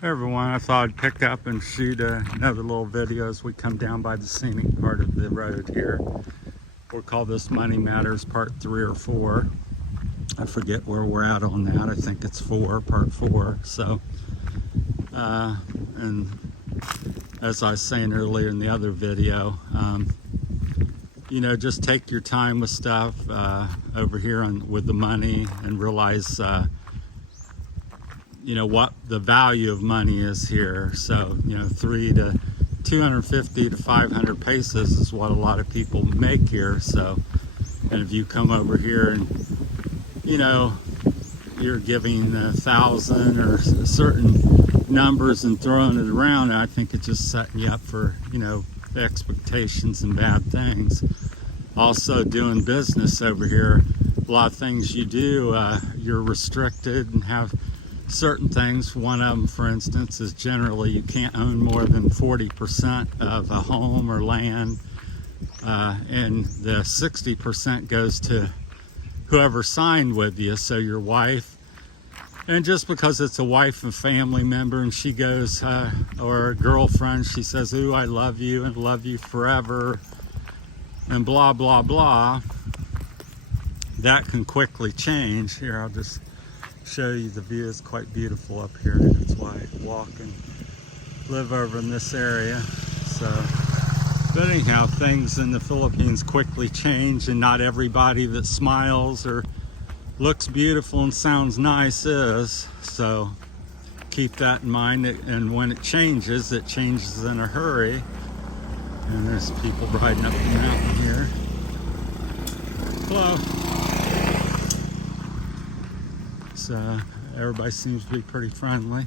Hey everyone, I thought I'd pick up and shoot another little video as we come down by the scenic part of the road here. We'll call this Money Matters Part 3 or 4. I forget where we're at on that. I think it's Part 4. So, and as I was saying earlier in the other video, you know, just take your time with stuff over here with the money and realize you know what the value of money is here. So, you know, 250 to 500 pesos is what a lot of people make here. So, and if you come over here and, you know, you're giving 1,000 or certain numbers and throwing it around, I think it's just setting you up for, you know, expectations and bad things. Also, doing business over here, a lot of things you do, you're restricted and have certain things. One of them, for instance, is generally you can't own more than 40% of a home or land, and the 60% goes to whoever signed with you, so your wife. And just because it's a wife and family member and she goes, or a girlfriend, she says, "Ooh, I love you and love you forever," and blah, blah, blah, that can quickly change. Here, I'll just show you the view. Is quite beautiful up here. That's why I walk and live over in this area. So, but anyhow, things in the Philippines quickly change, and not everybody that smiles or looks beautiful and sounds nice is. So keep that in mind, and when it changes in a hurry. And there's people riding up the mountain here. Hello. So everybody seems to be pretty friendly.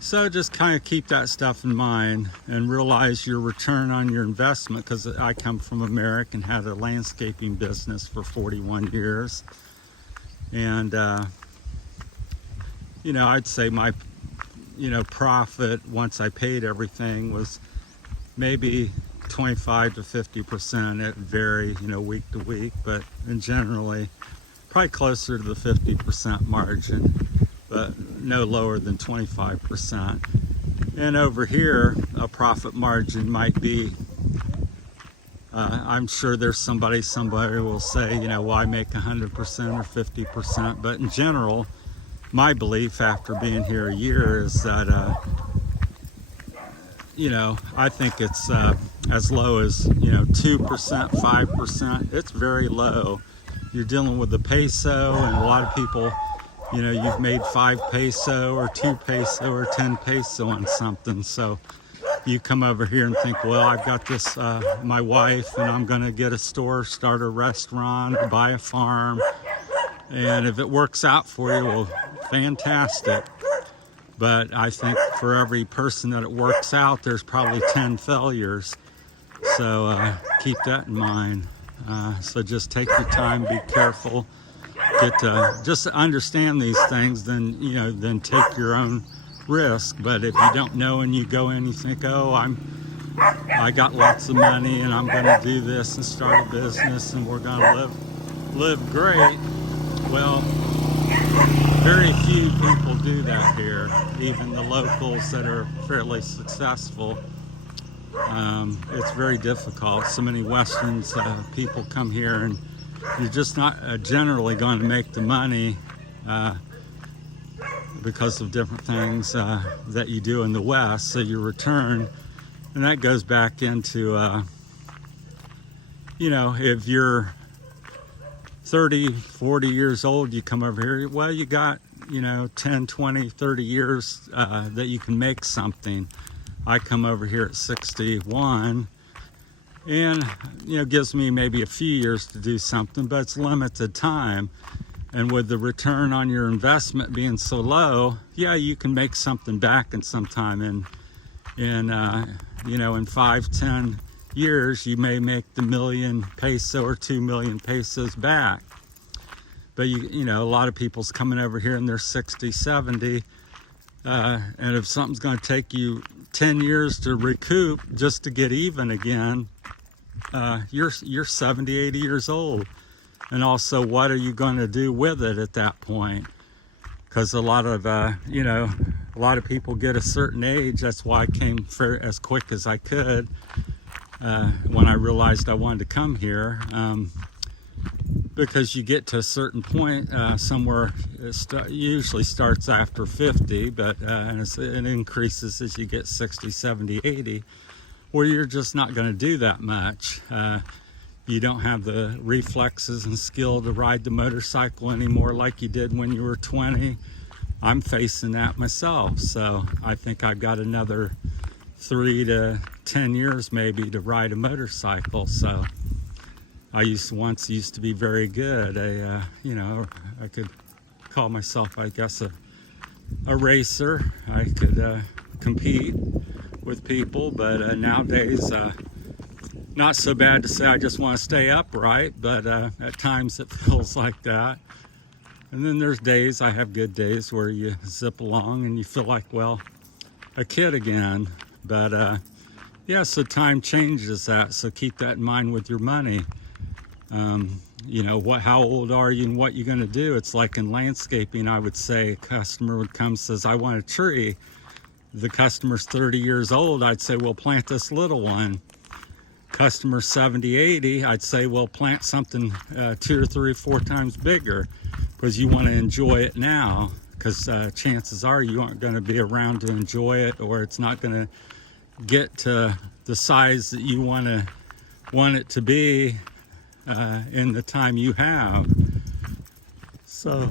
So just kind of keep that stuff in mind and realize your return on your investment, because I come from America and had a landscaping business for 41 years. And, you know, I'd say my, you know, profit once I paid everything was maybe 25 to 50%. It vary, you know, week to week, but in generally, probably closer to the 50% margin, but no lower than 25%. And over here, a profit margin might be, I'm sure there's somebody will say, you know, well, I make 100% or 50%, but in general, my belief after being here a year is that, you know, I think it's as low as, you know, 2%, 5%. It's very low. You're dealing with the peso, and a lot of people, you know, you've made 5 peso or 2 peso or 10 peso on something. So you come over here and think, well, I've got this, my wife, and I'm going to get a store, start a restaurant, or buy a farm. And if it works out for you, well, fantastic. But I think for every person that it works out, there's probably 10 failures. So keep that in mind. So just take your time, be careful, just understand these things, then, you know, then take your own risk. But if you don't know and you go in, you think, oh, I got lots of money and I'm going to do this and start a business and we're going to live great. Well, very few people do that here, even the locals that are fairly successful. It's very difficult. So many Westerns people come here, and you're just not generally going to make the money because of different things that you do in the West. So your return, and that goes back into, you know, if you're 30, 40 years old, you come over here, well, you got, you know, 10, 20, 30 years that you can make something. I come over here at 61, and, you know, gives me maybe a few years to do something, but it's limited time. And with the return on your investment being so low, yeah, you can make something back in some time. And you know, in 5, 10 years, you may make the million peso or 2 million pesos back. But you know, a lot of people's coming over here and they're 60, 70, and if something's going to take you 10 years to recoup just to get even again, you're 70, 80 years old. And also, what are you going to do with it at that point? because a lot of you know, a lot of people get a certain age. That's why I came for as quick as I could when I realized I wanted to come here, because you get to a certain point somewhere. Usually starts after 50, but and it increases as you get 60, 70, 80, where you're just not going to do that much. You don't have the reflexes and skill to ride the motorcycle anymore like you did when you were 20. I'm facing that myself, so I think I've got another 3 to 10 years maybe to ride a motorcycle. So I once used to be very good. You know, I could call myself, I guess, a racer. I could compete with people, but nowadays, not so bad to say I just want to stay upright, but at times it feels like that. And then there's days, I have good days where you zip along and you feel like, well, a kid again. But yeah, so time changes that, so keep that in mind with your money. You know, how old are you and what you're going to do? It's like in landscaping, I would say a customer would come and says, I want a tree. The customer's 30 years old, I'd say, well, plant this little one. Customer 70, 80, I'd say, well, plant something 2 or 3 or 4 times bigger, because you want to enjoy it now, because chances are you aren't going to be around to enjoy it, or it's not going to get to the size that you want it to be in the time you have. So,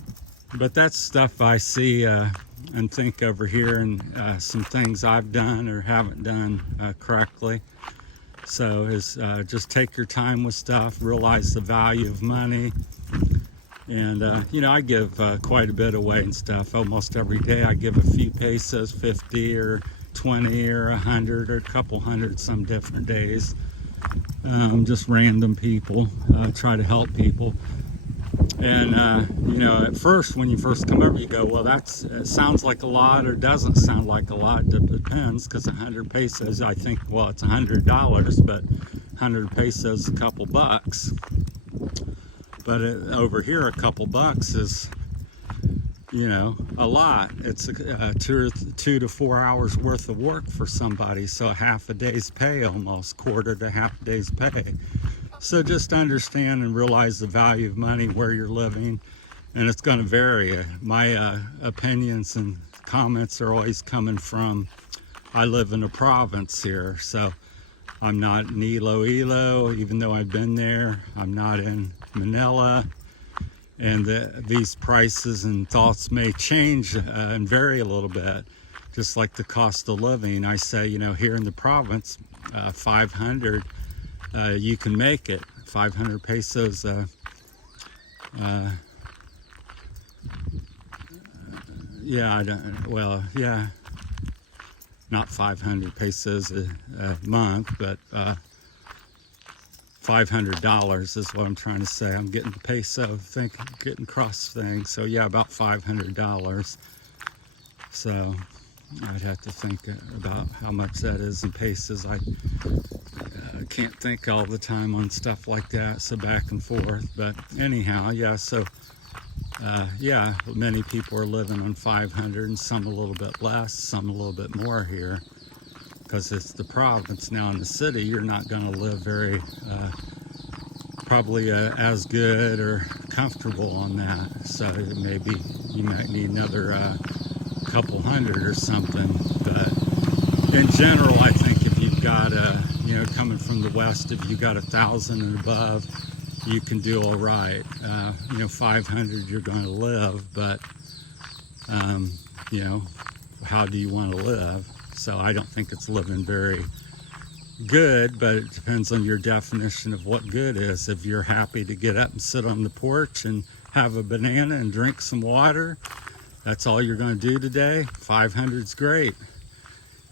but that's stuff I see and think over here, and some things I've done or haven't done correctly. So is just take your time with stuff, realize the value of money. And you know, I give quite a bit away and stuff. Almost every day I give a few pesos, 50 or 20 or 100 or a couple hundred some different days. Just random people, try to help people. And you know, at first when you first come over, you go, well, it sounds like a lot or doesn't sound like a lot. It depends, because 100 pesos, I think, well, it's $100, but 100 pesos, a couple bucks. But over here, a couple bucks is, you know, a lot. It's 2 to 4 hours worth of work for somebody, so half a day's pay, almost quarter to half a day's pay. So just understand and realize the value of money where you're living, and it's going to vary. My opinions and comments are always coming from, I live in a province here, so I'm not in Iloilo, even though I've been there. I'm not in Manila, and these prices and thoughts may change and vary a little bit, just like the cost of living. I say, you know, here in the province, 500, you can make it. 500 pesos, yeah, well, yeah, not 500 pesos a month, but $500 is what I'm trying to say. I'm getting the peso, getting cross things. So yeah, about $500. So I'd have to think about how much that is in pesos. I can't think all the time on stuff like that, so back and forth. But anyhow, yeah, so yeah, many people are living on 500, and some a little bit less, some a little bit more here, because it's the province. Now in the city, you're not going to live very probably as good or comfortable on that. So maybe you might need another couple hundred or something. But in general, I think if you've got you know, coming from the West, if you've got 1,000 and above, you can do all right. You know, 500 you're going to live, but you know, how do you want to live? So I don't think it's living very good, but it depends on your definition of what good is. If you're happy to get up and sit on the porch and have a banana and drink some water, that's all you're going to do today, 500's great.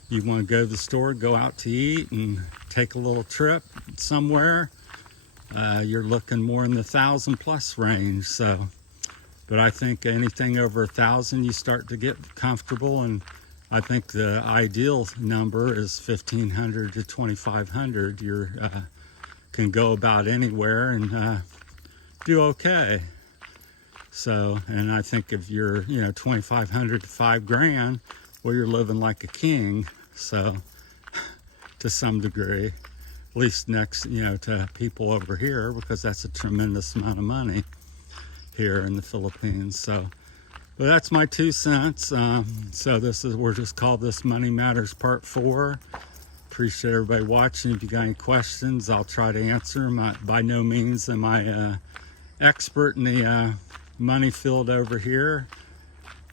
You want to go to the store, go out to eat, and take a little trip somewhere, you're looking more in the 1,000 plus range. So, but I think anything over 1,000, you start to get comfortable, and I think the ideal number is 1,500 to 2,500. You can go about anywhere and do okay. So, and I think if you're, you know, 2,500 to 5 grand, well, you're living like a king. So, to some degree, at least next, you know, to people over here, because that's a tremendous amount of money here in the Philippines. So, but that's my 2 cents. So we're just called this Money Matters Part 4. Appreciate everybody watching. If you got any questions, I'll try to answer them. By no means am I expert in the money field over here.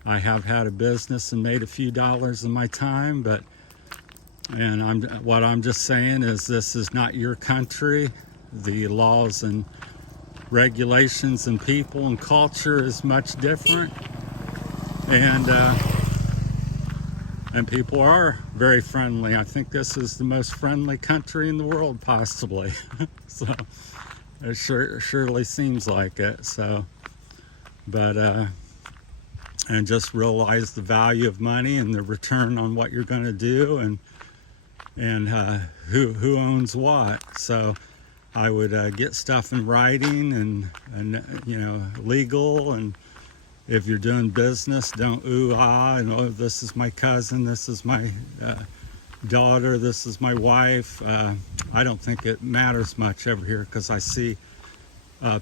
I have had a business and made a few dollars in my time, what I'm just saying is this is not your country. The laws and regulations and people and culture is much different, and people are very friendly. I think this is the most friendly country in the world, possibly. So it surely seems like it. So, but and just realize the value of money and the return on what you're going to do, and who owns what. So I would get stuff in writing and you know, legal. And if you're doing business, don't ooh-ah and, oh, this is my cousin, this is my daughter, this is my wife. I don't think it matters much over here, because I see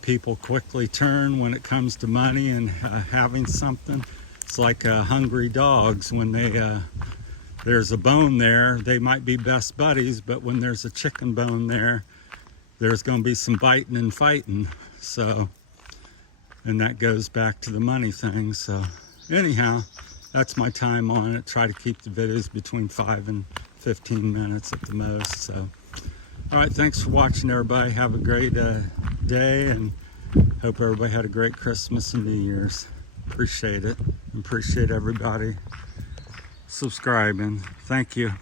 people quickly turn when it comes to money and having something. It's like hungry dogs. When there's a bone there, they might be best buddies, but when there's a chicken bone there, there's going to be some biting and fighting. So, and that goes back to the money thing. So anyhow, that's my time on it. Try to keep the videos between 5 and 15 minutes at the most. So, all right, thanks for watching, everybody. Have a great day, and hope everybody had a great Christmas and New Year's. Appreciate it. Appreciate everybody subscribing. Thank you.